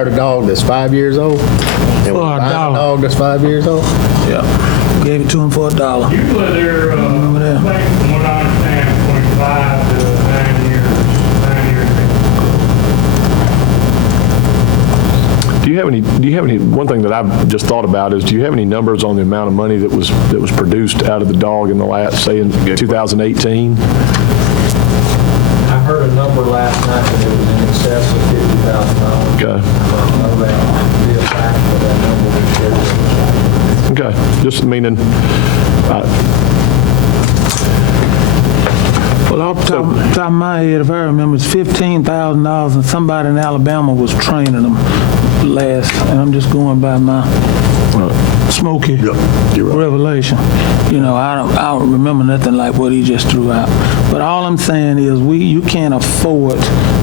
hired a dog that's 5 years old? And we For a buy dollar. dog that's 5 years old? Yeah. Gave it to him for $1. Usually they're, that? I think from what I understand, 25 to 9 years. Do you have any, one thing that I've just thought about is, do you have any numbers on the amount of money that was produced out of the dog in the last, say in 2018? I heard a number last night that it was in excess of $50,000. Okay. I don't know that to be a fact, but that number was shared. Okay, just meaning, Well, off the top of my head, if I remember, it's $15,000, and somebody in Alabama was training them last, and I'm just going by my smoky revelation. You know, I don't remember nothing like what he just threw out. But all I'm saying is, you can't afford.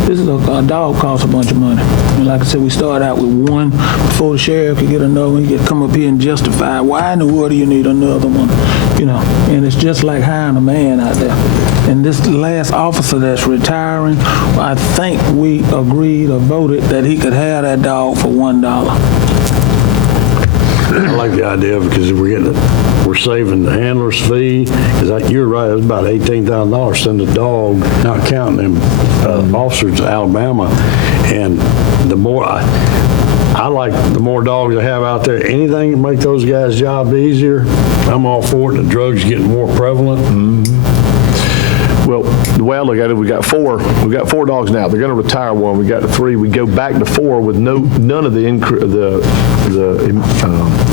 This is a dog costs a bunch of money. And like I said, we started out with one before the sheriff could get another one. He could come up here and justify why in the world do you need another one? You know, and it's just like hiring a man out there. And this last officer that's retiring, I think we agreed or voted that he could have that dog for $1. I like the idea because we're saving the handler's fee. Because you're right, it's about $18,000 to send a dog, not counting them officers to Alabama. And the more I like the more dogs I have out there. Anything to make those guys' job easier, I'm all for it. The drugs getting more prevalent. well, the way I look at it, we got four dogs now. They're going to retire one. We got to 3. We go back to 4 with none of the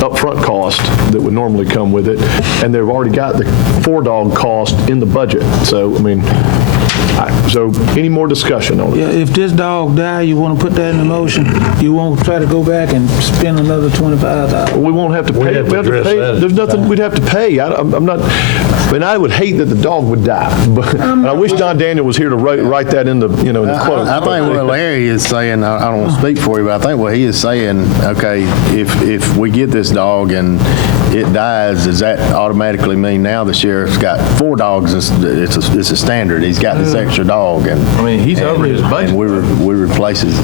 upfront cost that would normally come with it, and they've already got the 4-dog cost in the budget. So, I mean, so any more discussion on it? Yeah, if this dog die, you want to put that in the motion? You won't try to go back and spend another $25,000? We won't have to pay. have to address that. There's nothing we'd have to pay. I'm not. I mean, I would hate that the dog would die, but I wish Don Daniel was here to write that in the in the quote. I think what Larry is saying, I don't want to speak for you, but I think what he is saying, okay, if we get this dog and it dies, does that automatically mean now the sheriff's got 4 dogs? It's a standard. He's got this extra dog, and I mean, he's over his budget. And we replace him.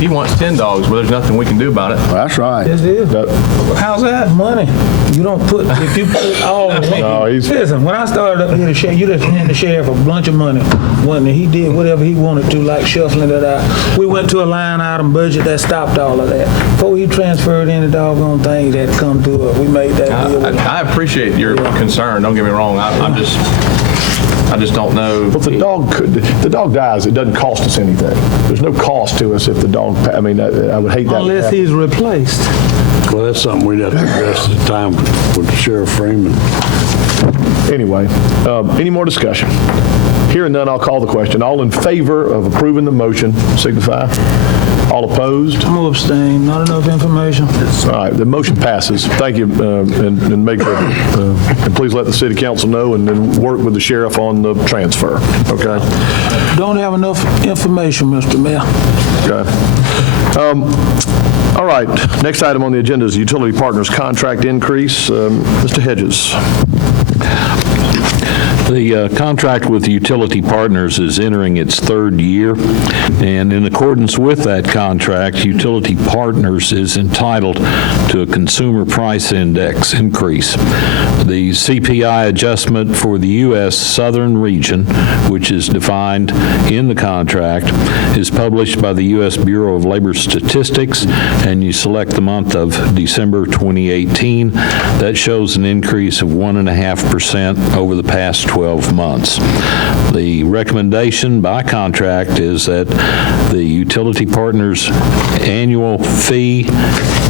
He wants 10 dogs, but there's nothing we can do about it. Well, that's right. Yes, it is. How's that? Money. You don't put, if you put all the money. No, Listen, when I started up here, the sheriff, you just hand the sheriff a bunch of money. When he did whatever he wanted to, like shuffling it out. We went to a line item budget that stopped all of that. Before he transferred any doggone things that come to us, we made that deal with him. I appreciate your concern, don't get me wrong. I just don't know. Well, if the dog dies, it doesn't cost us anything. There's no cost to us if the dog. I mean, I would hate that. Unless he's replaced. Well, that's something we'd have to address at the time with Sheriff Freeman. Anyway, any more discussion? Hearing none, I'll call the question. All in favor of approving the motion, signify. All opposed? I'm going to abstain. Not enough information. All right, the motion passes. Thank you, and please let the city council know, and then work with the sheriff on the transfer. Okay. Don't have enough information, Mr. Mayor. Okay. All right. Next item on the agenda is utility partners contract increase. Mr. Hedges. The contract with Utility Partners is entering its 3rd year, and in accordance with that contract, Utility Partners is entitled to a consumer price index increase. The CPI adjustment for the U.S. Southern region, which is defined in the contract, is published by the U.S. Bureau of Labor Statistics, and you select the month of December 2018. That shows an increase of 1.5% over the past 12 months. The recommendation by contract is that the Utility Partners annual fee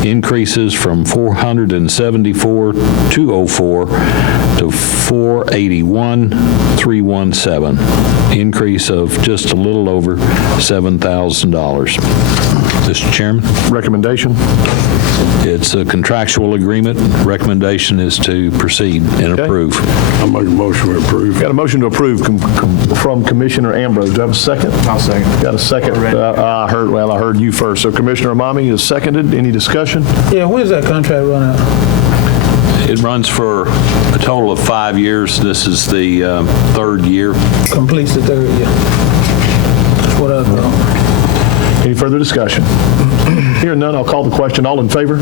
increases from $474,204 to $481,317, increase of just a little over $7,000. Mr. Chairman? Recommendation? It's a contractual agreement. Recommendation is to proceed and approve. I'll make a motion to approve. Got a motion to approve from Commissioner Ambrose. Do I have a second? I'll second. Got a second. I heard you first. So Commissioner Amami is seconded. Any discussion? Yeah, when's that contract run out? It runs for a total of 5 years. This is the 3rd year. Completes the 3rd year. That's what I thought. Any further discussion? Hearing none, I'll call the question. All in favor?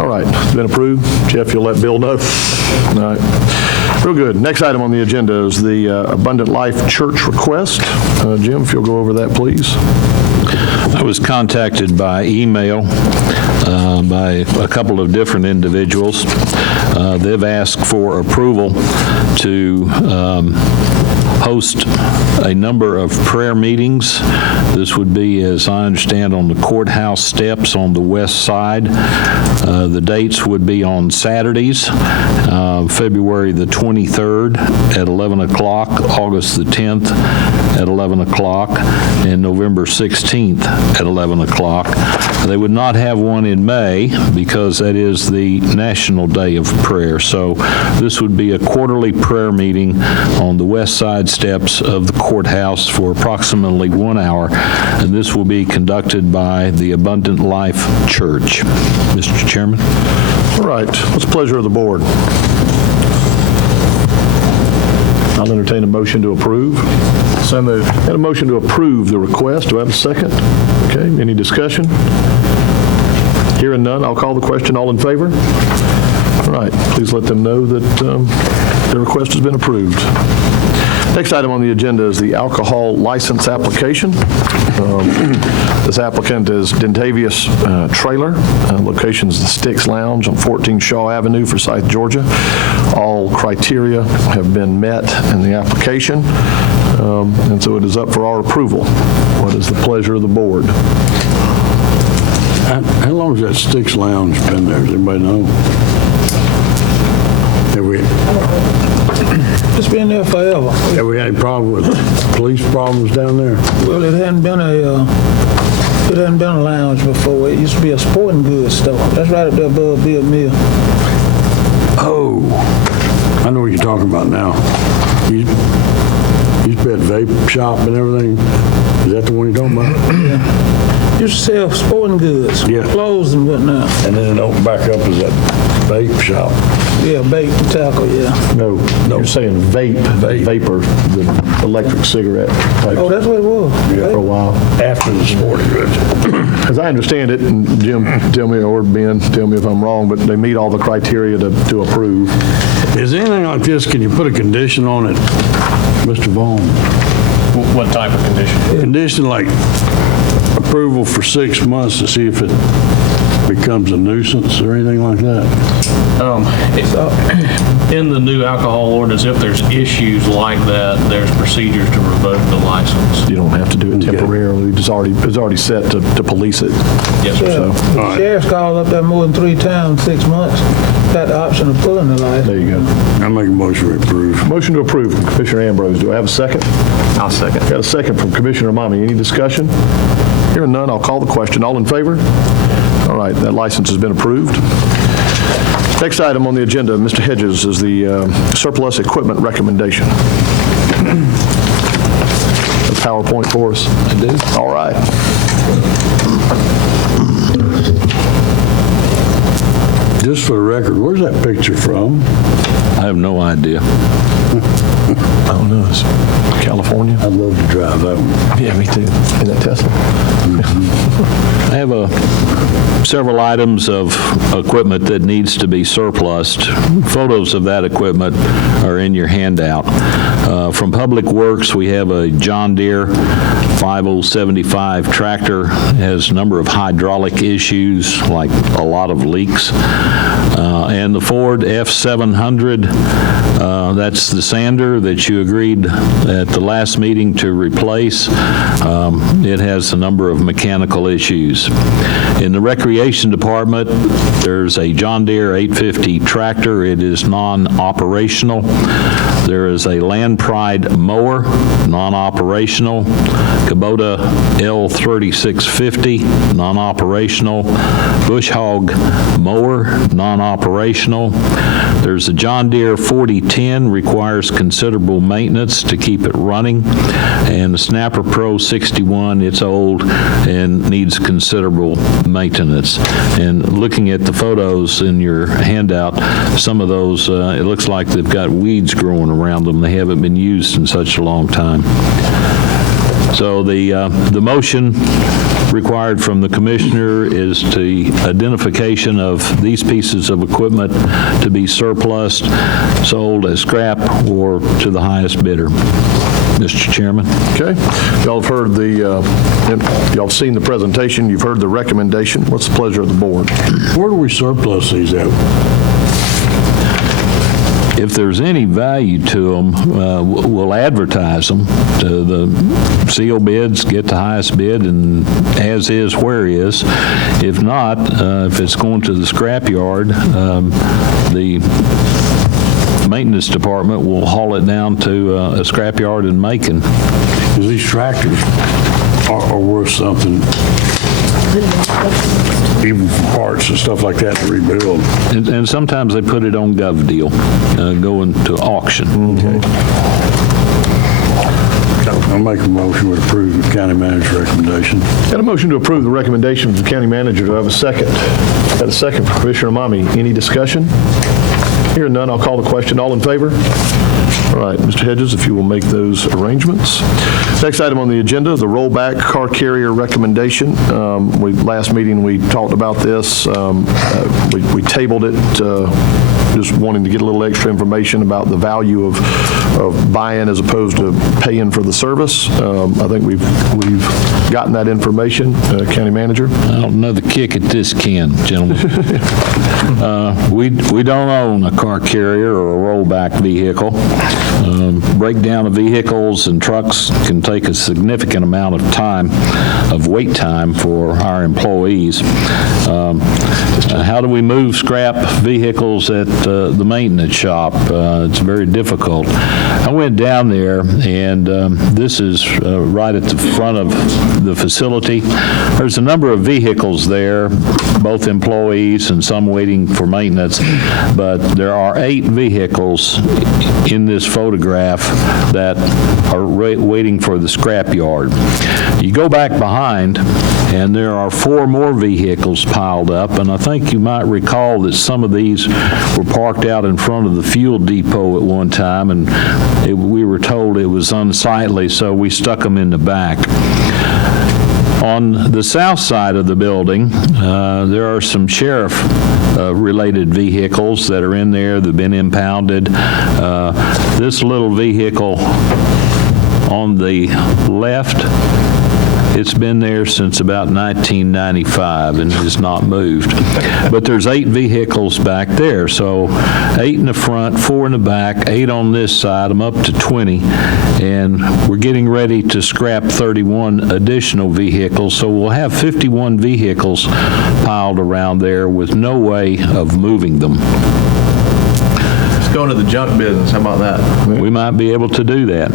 All right, it's been approved. Jeff, you'll let Bill know? All right. Real good. Next item on the agenda is the Abundant Life Church request. Jim, if you'll go over that, please. I was contacted by email by a couple of different individuals. They've asked for approval to host a number of prayer meetings. This would be, as I understand, on the courthouse steps on the west side. The dates would be on Saturdays, February the 23rd at 11 o'clock, August the 10th at 11 o'clock, and November 16th at 11 o'clock. They would not have one in May because that is the National Day of Prayer. So this would be a quarterly prayer meeting on the west side steps of the courthouse for approximately 1 hour, and this will be conducted by the Abundant Life Church. Mr. Chairman. All right. What's the pleasure of the board? I'll entertain a motion to approve. So moved. Got a motion to approve the request. Do I have a second? Okay. Any discussion? Hearing none, I'll call the question. All in favor? All right. Please let them know that the request has been approved. Next item on the agenda is the alcohol license application. This applicant is Dentavious Trailer. Location is the Sticks Lounge on 14 Shaw Avenue, Forsyth, Georgia. All criteria have been met in the application, and so it is up for our approval. What is the pleasure of the board? How long has that Sticks Lounge been there? Does anybody know? It's been there forever. Have we had any problem with police problems down there? Well, it hadn't been a lounge before. It used to be a sporting goods store. That's right up there above Bill Mill. Oh, I know what you're talking about now. You used to be at vape shop and everything. Is that the one you're talking about? Yeah. Used to sell sporting goods, Yeah. clothes and whatnot. And then it opened back up as that vape shop. Yeah, bait and tackle, yeah. No, you're saying vape, vapor, the electric cigarette type. Oh, that's what it was. For a while. After the sporting goods. As I understand it, and Jim, tell me, or Ben, tell me if I'm wrong, but they meet all the criteria to approve. Is anything like this, can you put a condition on it, Mr. Vaughn? What type of condition? Condition like approval for 6 months to see if it becomes a nuisance or anything like that? In the new alcohol ordinance, if there's issues like that, there's procedures to revoke the license. You don't have to do it temporarily. It's already set to police it. Yes, sir. Yeah. The sheriff's called up there more than 3 times, 6 months. Got the option of pulling the license. There you go. I make a motion to approve. Motion to approve from Commissioner Ambrose. Do I have a second? I'll second. Got a second from Commissioner Mommy. Any discussion? Hearing none, I'll call the question. All in favor? All right, that license has been approved. Next item on the agenda, Mr. Hedges, is the surplus equipment recommendation. A PowerPoint for us? I do. All right. Just for the record, where's that picture from? I have no idea. I don't know. It's California. I'd love to drive that one. Yeah, me too. In that Tesla. I have several items of equipment that needs to be surplused. Photos of that equipment are in your handout. From Public Works, we have a John Deere 5075 tractor. It has a number of hydraulic issues, like a lot of leaks. And the Ford F700, that's the sander that you agreed at the last meeting to replace. It has a number of mechanical issues. In the Recreation Department, there's a John Deere 850 tractor. It is non-operational. There is a Land Pride mower, non-operational. Kubota L3650, non-operational. Bush Hog mower, non-operational. There's a John Deere 4010, requires considerable maintenance to keep it running. And the Snapper Pro 61, it's old and needs considerable maintenance. And looking at the photos in your handout, some of those, it looks like they've got weeds growing around them. They haven't been used in such a long time. So the motion required from the commissioner is the identification of these pieces of equipment to be surplused, sold as scrap, or to the highest bidder. Mr. Chairman. Okay. Y'all have heard y'all have seen the presentation, you've heard the recommendation. What's the pleasure of the board? Where do we surplus these at? If there's any value to them, we'll advertise them to the seal bids, get the highest bid, and as is, where is. If not, if it's going to the scrapyard, the maintenance department will haul it down to a scrapyard in Macon. Because these tractors are worth something, even for parts and stuff like that to rebuild. And sometimes they put it on GovDeal, going to auction. I'll make a motion to approve the county manager's recommendation. Got a motion to approve the recommendation of the county manager. Do I have a second? Got a second from Commissioner Amami. Any discussion? Hearing none, I'll call the question. All in favor? All right, Mr. Hedges, if you will make those arrangements. Next item on the agenda, the rollback car carrier recommendation. Last meeting, we talked about this. We tabled it, just wanting to get a little extra information about the value of buy-in as opposed to paying for the service. I think we've gotten that information. County Manager? Another kick at this can, gentlemen. We don't own a car carrier or a rollback vehicle. Breakdown of vehicles and trucks can take a significant amount of time, of wait time for our employees. How do we move scrap vehicles at the maintenance shop? It's very difficult. I went down there, and this is right at the front of the facility. There's a number of vehicles there, both employees and some waiting for maintenance, but there are 8 vehicles in this photograph that are waiting for the scrap yard. You go back behind, and there are 4 more vehicles piled up, and I think you might recall that some of these were parked out in front of the fuel depot at one time, and we were told it was unsightly, so we stuck them in the back. On the south side of the building, there are some sheriff-related vehicles that are in there that have been impounded. This little vehicle on the left, it's been there since about 1995 and has not moved. But there's 8 vehicles back there, so 8 in the front, 4 in the back, 8 on this side. I'm up to 20, and we're getting ready to scrap 31 additional vehicles, so we'll have 51 vehicles piled around there with no way of moving them. Let's go into the junk business. How about that? We might be able to do that.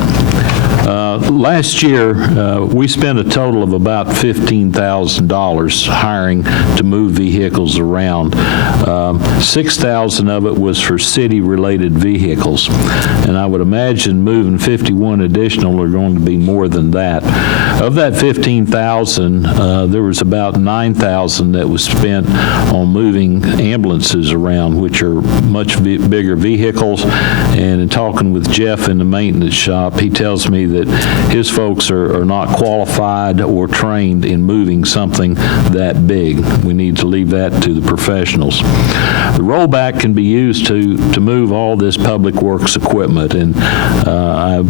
Last year, we spent a total of about $15,000 hiring to move vehicles around. $6,000 of it was for city-related vehicles, and I would imagine moving 51 additional are going to be more than that. Of that $15,000, there was about $9,000 that was spent on moving ambulances around, which are much bigger vehicles, and in talking with Jeff in the maintenance shop, he tells me that his folks are not qualified or trained in moving something that big. We need to leave that to the professionals. The rollback can be used to move all this public works equipment, and I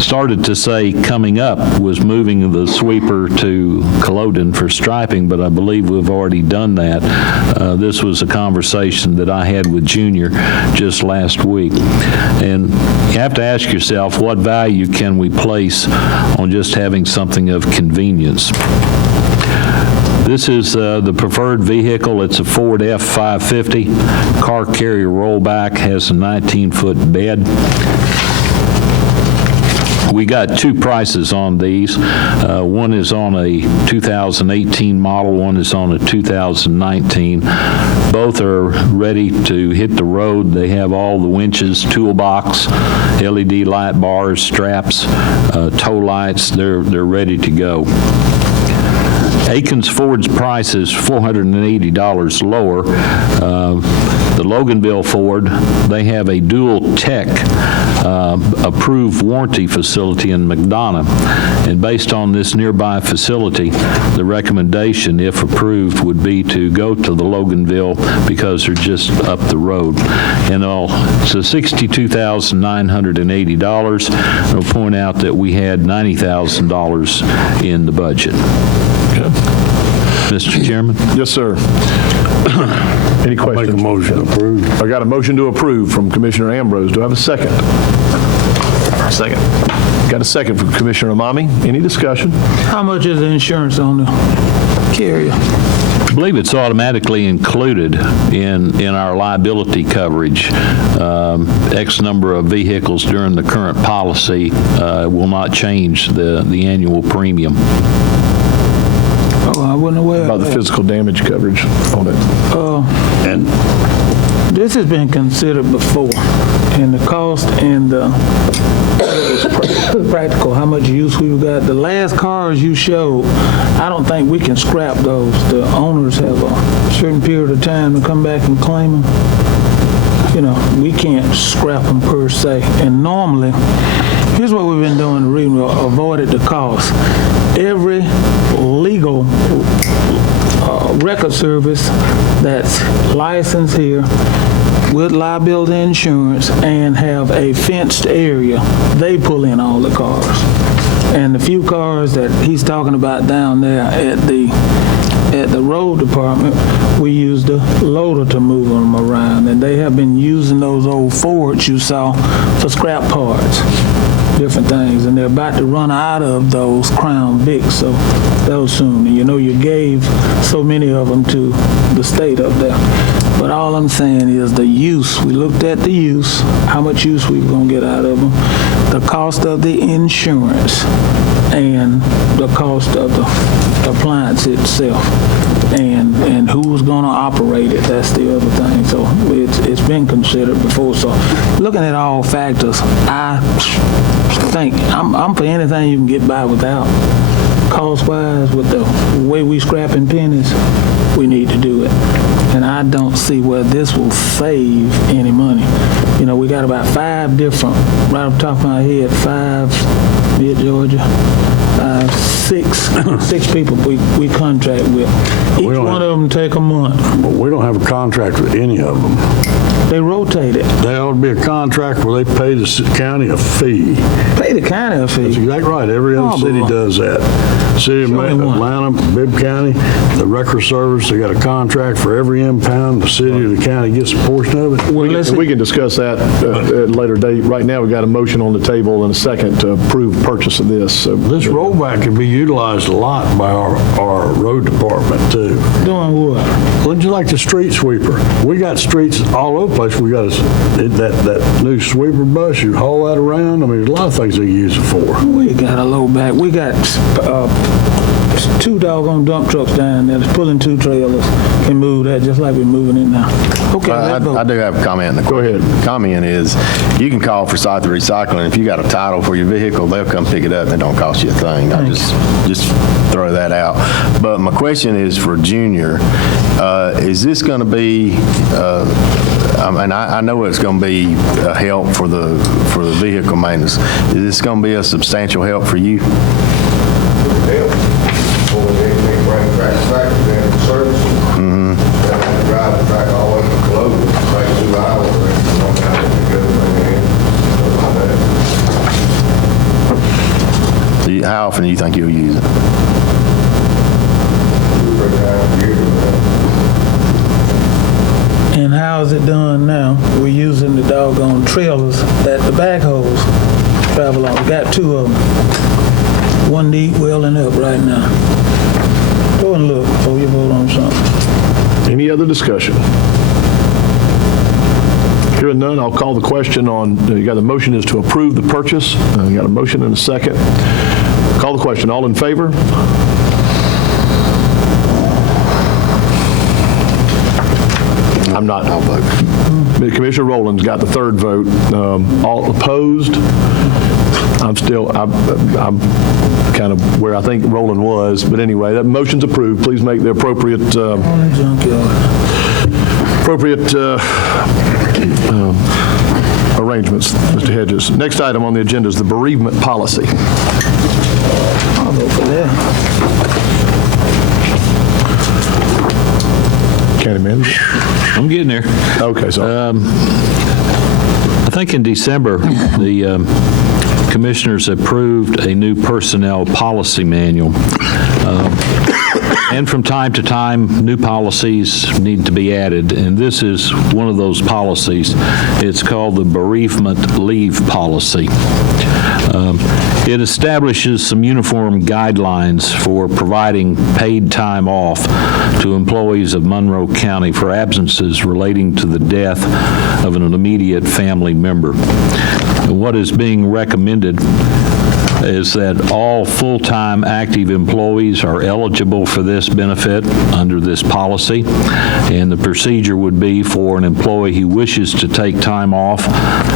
started to say coming up was moving the sweeper to Culloden for striping, but I believe we've already done that. This was a conversation that I had with Junior just last week. And you have to ask yourself, what value can we place on just having something of convenience? This is the preferred vehicle. It's a Ford F-550. Car carrier rollback, has a 19-foot bed. We got 2 prices on these. One is on a 2018 model, one is on a 2019. Both are ready to hit the road. They have all the winches, toolbox, LED light bars, straps, tow lights. They're ready to go. Aikens Ford's price is $480 lower. The Loganville Ford, they have a dual tech approved warranty facility in McDonough. And based on this nearby facility, the recommendation, if approved, would be to go to the Loganville because they're just up the road. And it's $62,980. I'll point out that we had $90,000 in the budget. Mr. Chairman? Yes, sir. Any questions? Make a motion to approve. I got a motion to approve from Commissioner Ambrose. Do I have a second? Second. Got a second from Commissioner Amami. Any discussion? How much is the insurance on the carrier? I believe it's automatically included in our liability coverage. X number of vehicles during the current policy will not change the annual premium. Oh, I wasn't aware About of the that. physical damage coverage on it. And This has been considered before, and the cost and the practical, how much use we've got. The last cars you showed, I don't think we can scrap those. The owners have a certain period of time to come back and claim them. You know, we can't scrap them per se. And normally, here's what we've been doing to avoid the cost. Every legal record service that's licensed here with liability insurance and have a fenced area, they pull in all the cars. And the few cars that he's talking about down there at the road department, we use the loader to move them around. And they have been using those old Fords you saw for scrap parts, different things. And they're about to run out of those Crown Vics, so they'll soon. And you know, you gave so many of them to the state up there. But all I'm saying is the use. We looked at the use, how much use we were going to get out of them, the cost of the insurance, and the cost of the appliance itself, and who was going to operate it. That's the other thing. So it's been considered before. So looking at all factors, I think I'm for anything you can get by without. Cost-wise, with the way we scrapping pennies, we need to do it. And I don't see where this will save any money. You know, we got about 5 different, right off the top of my head, 5, mid-Georgia, 6 people we contract with. Each one of them take a month. but we don't have a contract with any of them. They rotate it. There ought to be a contract where they pay the county a fee. Pay the county a That's fee. exactly right. Every other Oh, city boy. does that. City of Show me one. Atlanta, Bibb County, the record service, they got a contract for every impound. The city or the county gets a portion of it. We can discuss that at a later date. Right now, we've got a motion on the table and a second to approve purchase of this. So This rollback can be utilized a lot by our road department too. Doing what? Wouldn't you like the street sweeper? We got streets all over the place. We got that new sweeper bus. You haul that around. I mean, there's a lot of things they use it for. We got a low back. We got 2 doggone dump trucks down there that's pulling 2 trailers. Can move that just like we're moving it now. Okay, let's vote. I do have a comment. Go ahead. The comment is, you can call for South Recycling. If you got a title for your vehicle, they'll come pick it up and it don't cost you a thing. I just throw that out. But my question is for Junior, is this going to be, and I know it's going to be a help for the vehicle maintenance. Is this going to be a substantial help for you? Drive the track all the way to the globe, take 2 hours, and don't have to go like that. How often do you think you'll use it? And how's it done now? We're using the doggone trailers that the backhoes travel on. We got 2 of them. One need welling up right now. Go and look before you vote on something. any other discussion? Hearing none, I'll call the question on, you got the motion is to approve the purchase. You got a motion and a second. Call the question. All in favor? I'm not. I'll vote. Commissioner Rowland's got the third vote. All opposed? I'm kind of where I think Rowland was, but anyway, that motion's approved. Please make the appropriate. On the junkyard. Appropriate arrangements, Mr. Hedges. Next item on the agenda is the bereavement policy. I'll vote for that. County Manager? I'm getting there. Okay, so, I think in December, the commissioners approved a new personnel policy manual. And from time to time, new policies need to be added, and this is one of those policies. It's called the bereavement leave policy. It establishes some uniform guidelines for providing paid time off to employees of Monroe County for absences relating to the death of an immediate family member. What is being recommended is that all full-time active employees are eligible for this benefit under this policy, and the procedure would be for an employee who wishes to take time off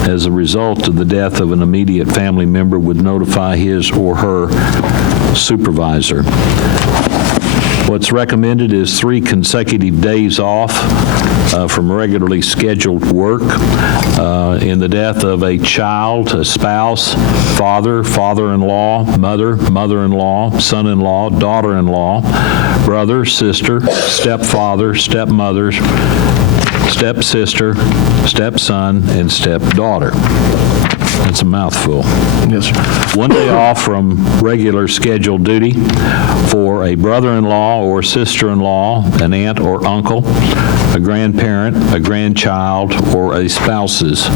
as a result of the death of an immediate family member would notify his or her supervisor. What's recommended is 3 consecutive days off from regularly scheduled work in the death of a child, a spouse, father, father-in-law, mother, mother-in-law, son-in-law, daughter-in-law, brother, sister, stepfather, stepmother, stepsister, stepson, and stepdaughter. That's a mouthful. yes, sir. 1 day off from regular scheduled duty for a brother-in-law or sister-in-law, an aunt or uncle, a grandparent, a grandchild, or a spouse's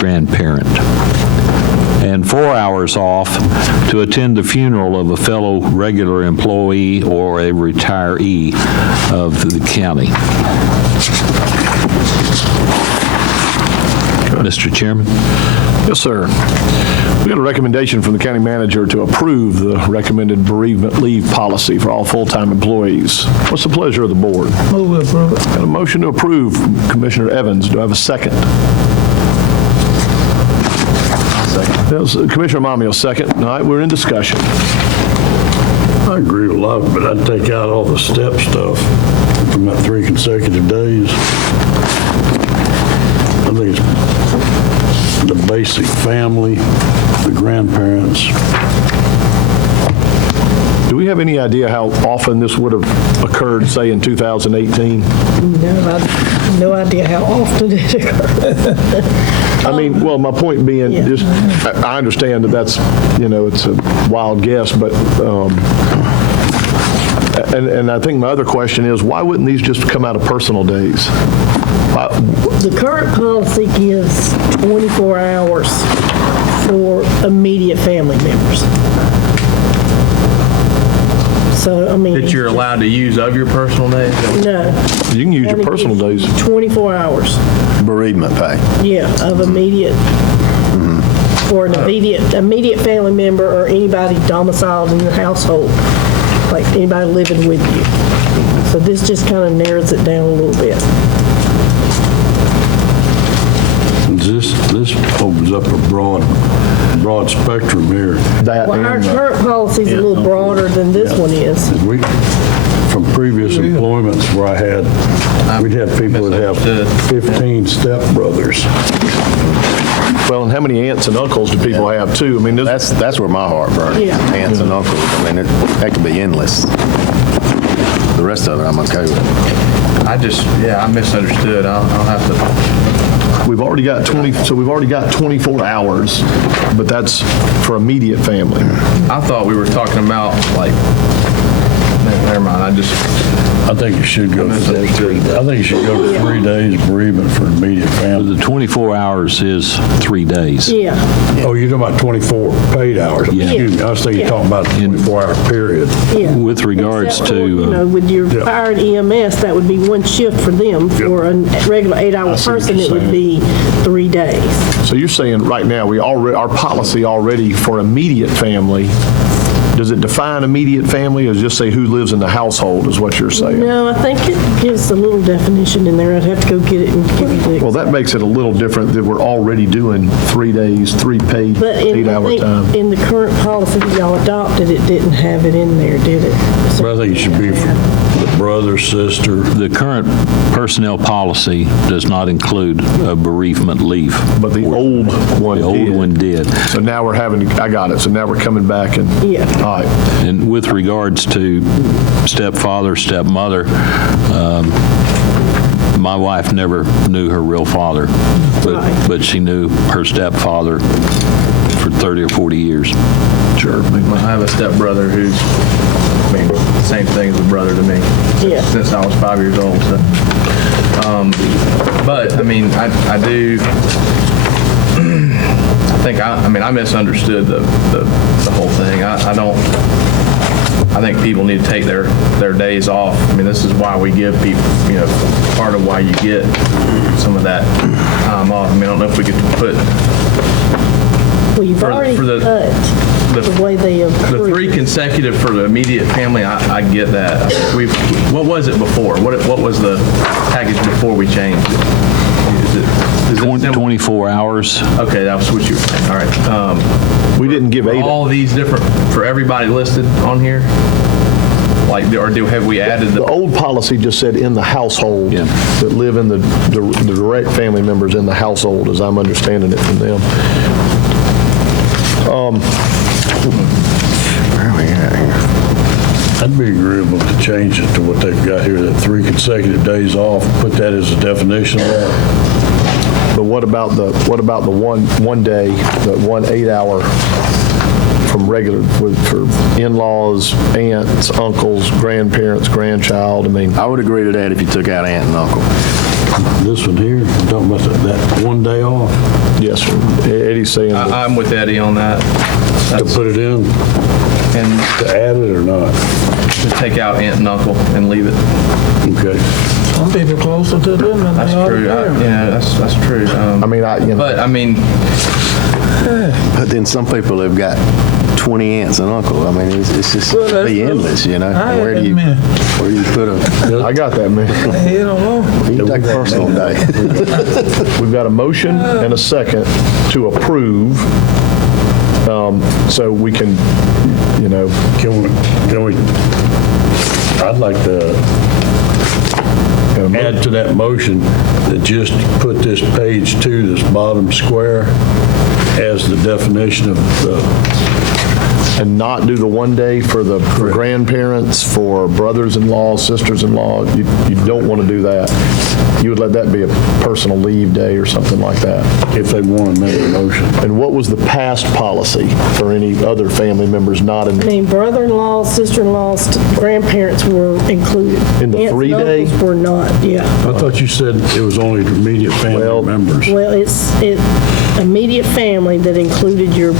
grandparent. And 4 hours off to attend the funeral of a fellow regular employee or a retiree of the county. Mr. Chairman? Yes, sir. We got a recommendation from the county manager to approve the recommended bereavement leave policy for all full-time employees. What's the pleasure of the board? Move to approve it. Got a motion to approve from Commissioner Evans. Do I have a second? Second. Commissioner Mommy, second. All right, we're in discussion. I agree with a lot, but I'd take out all the step stuff from that 3 consecutive days. I think it's the basic family, the grandparents. Do we have any idea how often this would have occurred, say, in 2018? No, I have no idea how often it occurs. I mean, well, my point being, Yeah. just, I understand that that's, it's a wild guess, but, and I think my other question is, why wouldn't these just come out of personal days? The current policy gives 24 hours for immediate family members. So, I mean. That you're allowed to use of your personal days? No. You can use your Only personal gives days. 24 hours, Bereavement pay. yeah, of immediate, for an immediate family member or anybody domiciled in the household, like anybody living with you. So this just kind of narrows it down a little bit. This opens up a broad spectrum here. That Well, our and, current policy is a little broader than this one is. From previous employments where we'd have people that have 15 stepbrothers. well, and how many aunts and uncles do people have, too? I mean, That's where my heart burns. Yeah. Aunts and uncles. I mean, that could be endless. The rest of it, I'm okay with. I misunderstood. I'll have to. we've already got 24 hours, but that's for immediate family. I thought we were talking about, like, never mind, I think you should go to 3 days bereavement for immediate family. The 24 hours is 3 days. Yeah, Oh, you're talking about 24 paid hours? Yeah. Excuse me, I was thinking you're talking about the 24-hour period. yeah. With regards Except for, to, with your fire and EMS, that would be one shift for them. For a regular 8-hour see what person, you're it would be 3 days. So you're saying right now, our policy already for immediate family, does it define immediate family, or just say who lives in the household is what you're saying? No, I think it gives a little definition in there. I'd have to go get it and give you the. Well, that makes it a little different that we're already doing 3 days, 3 paid, But I 8-hour think time. in the current policy that y'all adopted, it didn't have it in there, did it? But I think it should be for the brother, sister? The current personnel policy does not include a bereavement leave. But the old one The old did. one did. So now we're having, I got it, so now we're coming back and, Yeah. all right. And with regards to stepfather, stepmother, my wife never knew her real father, Right. but she knew her stepfather for 30 or 40 years. Sure. I have a stepbrother who's, I mean, same thing as a brother to me. Yeah. Since I was 5 years old, so. But, I mean, I do, I misunderstood the whole thing. I think people need to take their days off. I mean, this is why we give people, part of why you get some of that time off. I mean, I don't know if we could put Well, you've already for the- cut the way they the approved. 3 consecutive for the immediate family. I get that. What was it before? What was the package before we changed it? Is it simple? 24 hours. Okay, that was what you were saying. All right. We didn't give 8. All of these different, for everybody listed on here? Like, have we added The old policy just said in the household, Yeah. that live in the direct family members in the household, as I'm understanding it from them. Where are we at here? I'd be agreeable to change it to what they've got here, that 3 consecutive days off, put that as a definition of that. But what about the one day, the 1 8-hour from regular, for in-laws, aunts, uncles, grandparents, grandchild? I mean, I would agree to that if you took out aunt and uncle. This one here, we're talking about that 1 day off, yes, sir. Eddie's saying that. I'm with Eddie on that. to put it in, And to add it or not? to take out aunt and uncle and leave it. Okay. Some people closer to them than That's they are to true. them. Yeah, that's true. I mean, But, I mean, But then some people have got 20 aunts and uncles. I mean, it's just Well, that's be true. endless, I had Where do that you many. put them? I got that, man. You don't know. You take personal day. We've got a motion and a second to approve, so we can, Can we, I'd like to add to that motion that just put this page 2, this bottom square, as the definition of and not do the 1 day for grandparents, for brothers-in-law, sisters-in-law. You don't want to do that. You would let that be a personal leave day or something like that. if they want to make a motion. And what was the past policy for any other family members not in? I mean, brother-in-law, sister-in-laws, grandparents were included. In the Aunts and 3-day? uncles were not, yeah. I thought you said it was only immediate Well- family members. Well, it's immediate family that included your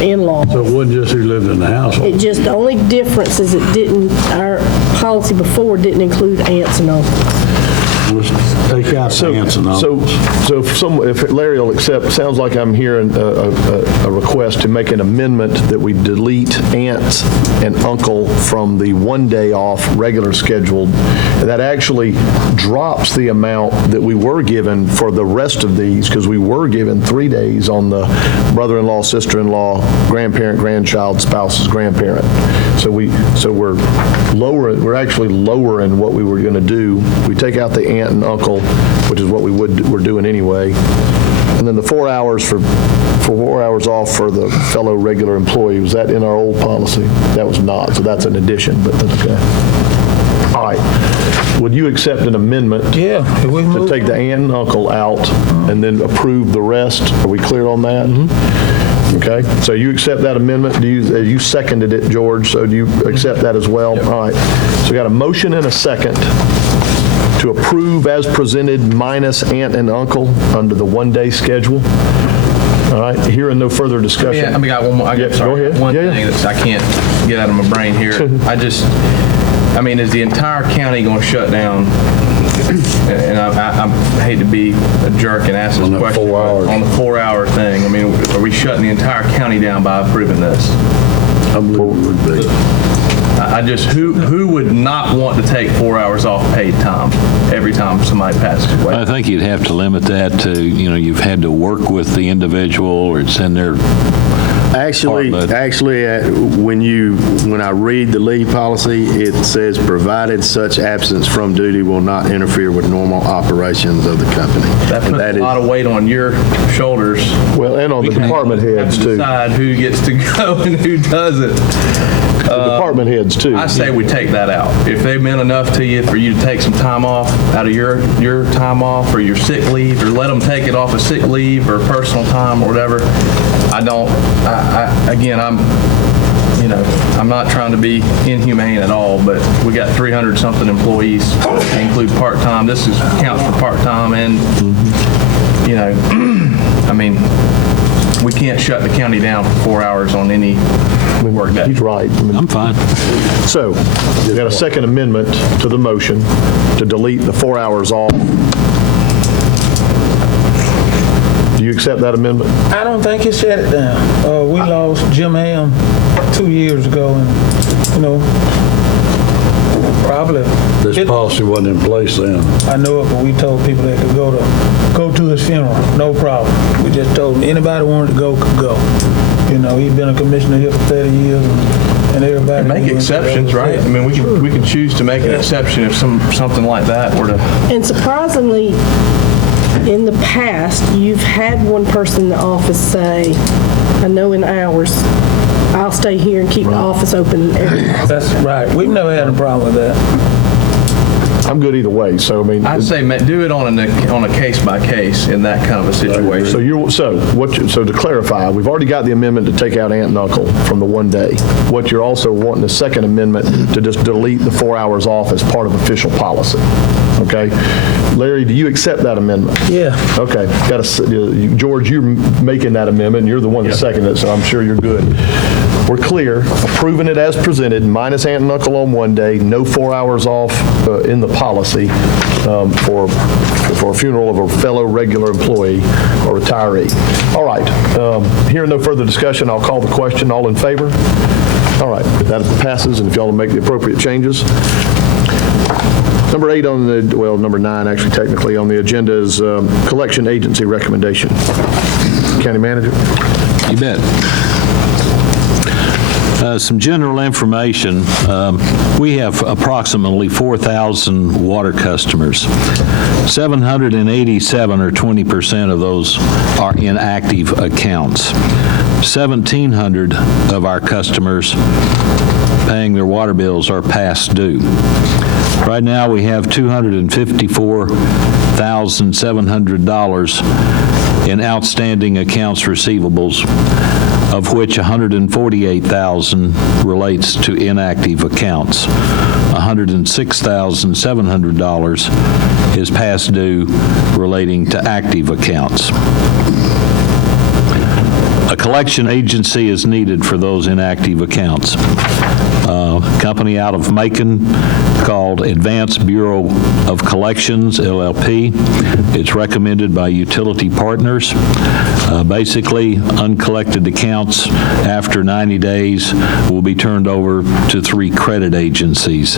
in-laws. So it wasn't just who lived in the household. It just, the only difference is it didn't, our policy before didn't include aunts and uncles. Let's take out aunts and uncles. If Larry will accept, sounds like I'm hearing a request to make an amendment that we delete aunts and uncle from the 1 day off regular scheduled. And that actually drops the amount that we were given for the rest of these, because we were given 3 days on the brother-in-law, sister-in-law, grandparent, grandchild, spouse's grandparent. So we're we're actually lowering what we were going to do. We take out the aunt and uncle, which is what we're doing anyway. And then the 4 hours for 4 hours off for the fellow regular employee, was that in our old policy? That was not, so that's an addition, but that's okay. All right. Would you accept an amendment? Yeah, if we To move take the aunt and uncle out and then approve the rest? Are we clear on that? Okay, so you accept that amendment? You seconded it, George, so do you accept that as well? All right, so we got a motion and a second to approve as presented minus aunt and uncle under the 1 day schedule. All right, hearing no further discussion. yeah, I got one more. Yeah, Sorry, go ahead. one Yeah, thing that I can't get out of my brain here. I mean, is the entire county going to shut down? And I hate to be a jerk and ask this On that question. 4 hours. but On the 4-hour thing, I mean, are we shutting the entire county down by approving this? I believe it would be. I just, who would not want to take 4 hours off paid time every time somebody passes away? I think you'd have to limit that to, you've had to work with the individual, or it's in their Actually, when I read the leave policy, it says, provided such absence from duty will not interfere with normal operations of the company. That And puts a lot of weight on your shoulders. Well, and on the department heads, To too. decide who gets to go and who doesn't. Department heads, too. I say we take that out. If they meant enough to you for you to take some time off out of your time off or your sick leave, or let them take it off of sick leave or personal time or whatever, I'm not trying to be inhumane at all, but we got 300-something employees, to include part-time. This counts for part-time, and, we can't shut the county down for 4 hours on any work day. He's right. I'm fine. So, we got a second amendment to the motion to delete the 4 hours off. Do you accept that amendment? I don't think he shut it down. We lost Jim Ham 2 years ago, and, probably. This policy wasn't in place then. I know it, but we told people they could go to his funeral, no problem. We just told them anybody wanted to go could go. He'd been a commissioner here for 30 years, and everybody. Make exceptions, right? I mean, we can choose to make an exception if something like that were to. And surprisingly, in the past, you've had one person in the office say, I know in hours, I'll stay here and keep the office open. That's right. We've never had a problem with that. I'm good either way, so, I'd say do it on a case by case in that kind of a situation. So to clarify, we've already got the amendment to take out aunt and uncle from the 1 day. What you're also wanting a second amendment to just delete the 4 hours off as part of official policy. Okay? Larry, do you accept that amendment? Yeah. Okay. George, you're making that amendment, and you're the one that seconded it, so I'm sure you're good. We're clear, approving it as presented, minus aunt and uncle on 1 day, no 4 hours off in the policy for a funeral of a fellow regular employee or retiree. All right. Hearing no further discussion, I'll call the question. All in favor? All right. That passes, and if y'all will make the appropriate changes. Number 8 number 9 actually technically on the agenda is collection agency recommendation. County Manager? You bet. Some general information. We have approximately 4,000 water customers. 787, or 20% of those, are inactive accounts. 1,700 of our customers paying their water bills are past due. Right now, we have $254,700 in outstanding accounts receivables, of which $148,000 relates to inactive accounts. $106,700 is past due relating to active accounts. A collection agency is needed for those inactive accounts. A company out of Macon called Advanced Bureau of Collections, LLP. It's recommended by Utility Partners. Basically, uncollected accounts after 90 days will be turned over to 3 credit agencies.